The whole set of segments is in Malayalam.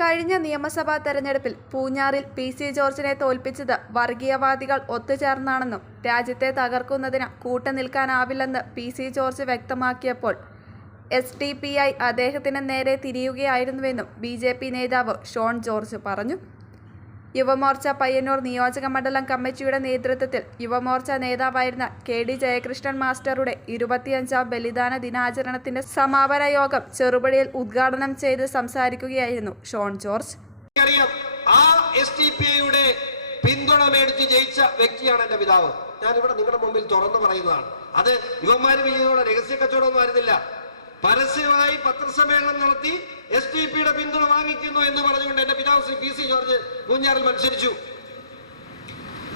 കഴിഞ്ഞ നിയമസഭാ തെരഞ്ഞെടുപ്പിൽ പൂഞ്ഞാറിൽ പി സി ജോർജിനെ തോൽപ്പിച്ചത് വർഗീയവാദികൾ ഒത്തുചേർന്നാണെന്നും രാജ്യത്തെ തകർക്കുന്നതിന് കൂട്ടുനിൽക്കാനാവില്ലെന്ന് പി സി ജോർജ് വ്യക്തമാക്കിയപ്പോൾ എസ് ഡി പി ഐ അദ്ദേഹത്തിന് നേരെ തിരിയുകയായിരുന്നുവെന്നും ബി ജെ പി നേതാവ് ഷോൺ ജോർജ് പറഞ്ഞു. യുവമോർച്ച പയ്യന്നൂർ നിയോജക മണ്ഡലം കമ്മിറ്റിയുടെ നേതൃത്വത്തിൽ യുവമോർച്ച നേതാവായിരുന്ന കെ ഡി ജയകൃഷ്ണൻ മാസ്റ്ററുടെ ഇരുപത്തിയഞ്ചാം ബലിദാന ദിനാചരണത്തിന്റെ സമാപന യോഗം ചെറുപുഴയിൽ ഉദ്ഘാടനം ചെയ്ത് സംസാരിക്കുകയായിരുന്നു ഷോൺ ജോർജ്. ആ എസ് ടി പി പിന്തുണ മേടിച്ച് ജയിച്ച വ്യക്തിയാണ് എന്റെ പിതാവ്. ഞാനിവിടെ നിങ്ങളുടെ മുമ്പിൽ തുറന്നു പറയുന്നതാണ്. അത് യുവന്മാര് വിജയതോടെ രഹസ്യ കച്ചവടമൊന്നും ആയിരുന്നില്ല. പരസ്യമായി പത്രസമ്മേളനം നടത്തി എസ് ടി പിയുടെ പിന്തുണ വാങ്ങിക്കുന്നു എന്ന് എന്റെ പിതാവ് ശ്രീ പി സി ജോർജ് പൂഞ്ഞാറിൽ മത്സരിച്ചു.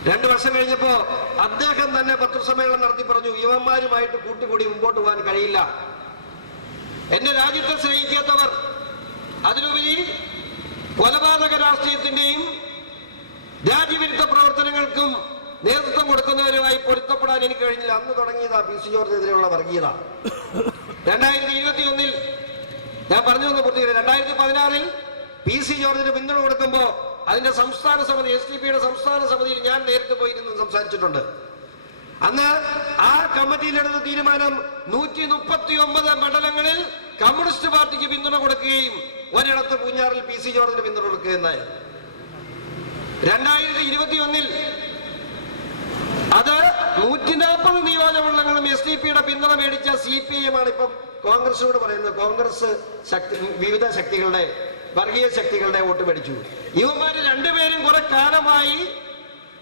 രണ്ടു വർഷം കഴിഞ്ഞപ്പോ അദ്ദേഹം തന്നെ പത്രസമ്മേളനം നടത്തി പറഞ്ഞു യുവന്മാരുമായിട്ട് കൂട്ടുകൂടി മുമ്പോട്ട് പോകാൻ കഴിയില്ല. എന്റെ രാജ്യത്തെ സ്നേഹിക്കാത്തവർ അതിലുപരി കൊലപാതക രാഷ്ട്രീയത്തിന്റെയും രാജ്യവിരുദ്ധ പ്രവർത്തനങ്ങൾക്കും നേതൃത്വം കൊടുക്കുന്നവരുമായി പൊരുത്തപ്പെടാൻ എനിക്ക് കഴിഞ്ഞില്ല. അന്ന് തുടങ്ങിയതാ പി സി ജോർജിനെതിരെയുള്ള വർഗീയത. രണ്ടായിരത്തി ഇരുപത്തി ഒന്നിൽ ഞാൻ പറഞ്ഞു വന്ന പൂർത്തീകരിക്കും രണ്ടായിരത്തി പതിനാറിൽ പി സി ജോർജിന് പിന്തുണ കൊടുക്കുമ്പോൾ അതിന്റെ സംസ്ഥാന സമിതി എസ് ഡി പിയുടെ സംസ്ഥാന സമിതിയിൽ ഞാൻ നേരിട്ട് പോയിരുന്നു സംസാരിച്ചിട്ടുണ്ട്. അന്ന് ആ കമ്മിറ്റിയിലെടുത്ത തീരുമാനം നൂറ്റി മുപ്പത്തി ഒമ്പത് മണ്ഡലങ്ങളിൽ കമ്മ്യൂണിസ്റ്റ് പാർട്ടിക്ക് പിന്തുണ കൊടുക്കുകയും ഒരിടത്ത് പൂഞ്ഞാറിൽ പി സി ജോർജിന് പിന്തുണ കൊടുക്കുകയെന്നായിരുന്നു രണ്ടായിരത്തി ഇരുപത്തി ഒന്നിൽ അത് നൂറ്റി നാൽപ്പത് നിയോജകമണ്ഡലങ്ങളും എസ് ഡി പിയുടെ പിന്തുണ മേടിച്ച സി പി എം ആണ് ഇപ്പം കോൺഗ്രസിനോട് പറയുന്നത്. കോൺഗ്രസ് ശക്തി വിവിധ ശക്തികളുടെ വർഗീയ ശക്തികളുടെ വോട്ട് മേടിച്ചു. ഇവന്മാര് രണ്ടുപേരും കുറെ കാലമായി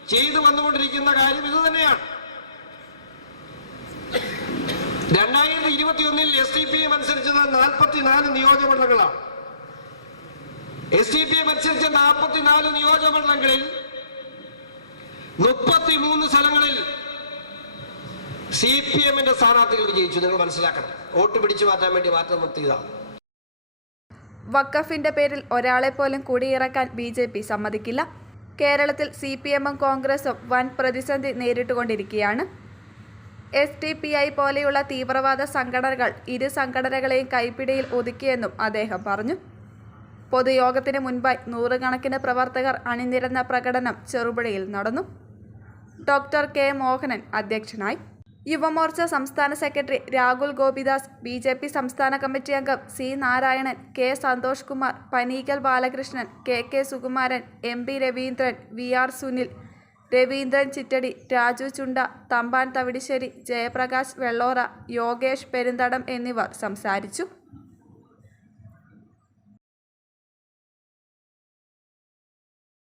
ചെയ്തു വന്നുകൊണ്ടിരിക്കുന്ന കാര്യം ഇത് തന്നെയാണ്. രണ്ടായിരത്തി ഇരുപത്തി ഒന്നിൽ എസ് ഡി പി മത്സരിച്ചത് നാൽപ്പത്തിനാല് നിയോജകമണ്ഡലങ്ങളാണ്. എസ് ഡി പി മത്സരിച്ച നാൽപ്പത്തിനാല് നിയോജകമണ്ഡലങ്ങളിൽ മുപ്പത്തിമൂന്ന് സ്ഥലങ്ങളിൽ സി പി എമ്മിന്റെ സ്ഥാനാർത്ഥികൾ വിജയിച്ചു. നിങ്ങൾ മനസ്സിലാക്കണം. വോട്ട് പിടിച്ചു മാറ്റാൻ വേണ്ടി മാത്രം നിർത്തിയതാണ്. വക്കഫിന്റെ പേരിൽ ഒരാളെ പോലും കുടിയിറക്കാൻ ബി ജെ പി സമ്മതിക്കില്ല. കേരളത്തിൽ സി പി എമ്മും കോൺഗ്രസും വൻ പ്രതിസന്ധി നേരിട്ടുകൊണ്ടിരിക്കുകയാണ്. എസ് ടി പി ഐ പോലെയുള്ള തീവ്രവാദ സംഘടനകൾ ഇരു സംഘടനകളെയും കൈപ്പിടിയിൽ ഒതുക്കിയെന്നും അദ്ദേഹം പറഞ്ഞു. പൊതുയോഗത്തിന് മുൻപായി നൂറുകണക്കിന് പ്രവർത്തകർ അണിനിരന്ന പ്രകടനം ചെറുപുഴയിൽ നടന്നു. ഡോക്ടർ കെ മോഹനൻ അധ്യക്ഷനായി. യുവമോർച്ച സംസ്ഥാന secretary Rahul Gopidas B J P സംസ്ഥാന കമ്മിറ്റി അംഗം C Narayanan K Santhosh Kumar Paneekkal Balakrishnan K K Sukumaran M P Raveendran V R Sunil Raveendran Chittadi Raju Chunda Thampan Thavidissery Jayaprakash Vellora Yogesh Perunthadam എന്നിവർ സംസാരിച്ചു.